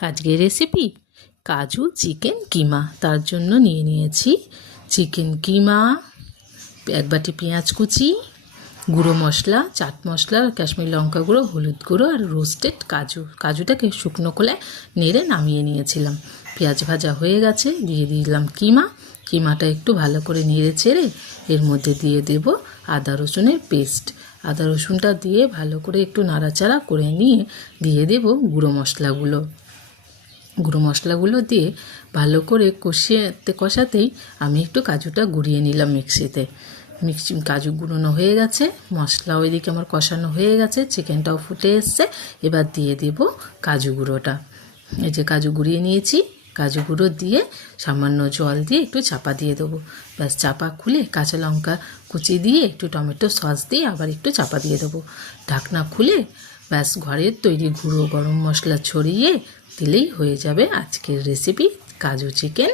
আজকের রেসিপি কাজু চিকেন কিমা। তার জন্য নিয়ে নিয়েছি চিকেন কিমা, এক বাটি পেঁয়াজ কুচি, গুঁড়ো মশলা, চাট মশলা, কাশ্মীরি লঙ্কা গুঁড়ো, হলুদ গুঁড়ো আর রোস্টেড কাজুটাকে শুকনো করে নেড়ে নামিয়ে নিয়েছিলাম। পেঁয়াজ ভাজা হয়ে গেছে, দিয়ে দিলাম কিমাটা একটু ভালো করে নেড়ে চেড়ে এর মধ্যে দিয়ে দেব আদা রসুনের পেস্ট। আদা রসুনটা দিয়ে ভালো করে একটু নাড়াচাড়া করে নিয়ে দিয়ে দেব গুঁড়ো মশলাগুলো দিয়ে ভালো করে কষাতেই আমি একটু কাজুটা গুঁড়িয়ে নিলাম মিক্সিতে। কাজু গুঁড়োনো হয়ে গেছে, মশলা ওইদিকে আমার কষানো হয়ে গেছে, চিকেনটাও ফুটে এসছে। এবার দিয়ে দেব কাজু গুঁড়োটা। এই যে কাজু গুঁড়িয়ে নিয়েছি, কাজু গুঁড়ো দিয়ে সামান্য জল দিয়ে একটু চাপা দিয়ে দেবো। ব্যাস, চাপা খুলে কাঁচা লঙ্কা কুচি দিয়ে একটু টমেটো সস দিয়ে আবার একটু চাপা দিয়ে দেবো। ঢাকনা খুলে ব্যাস ঘরের তৈরি গুঁড়ো গরম মশলা ছড়িয়ে দিলেই হয়ে যাবে আজকের রেসিপি কাজু চিকেন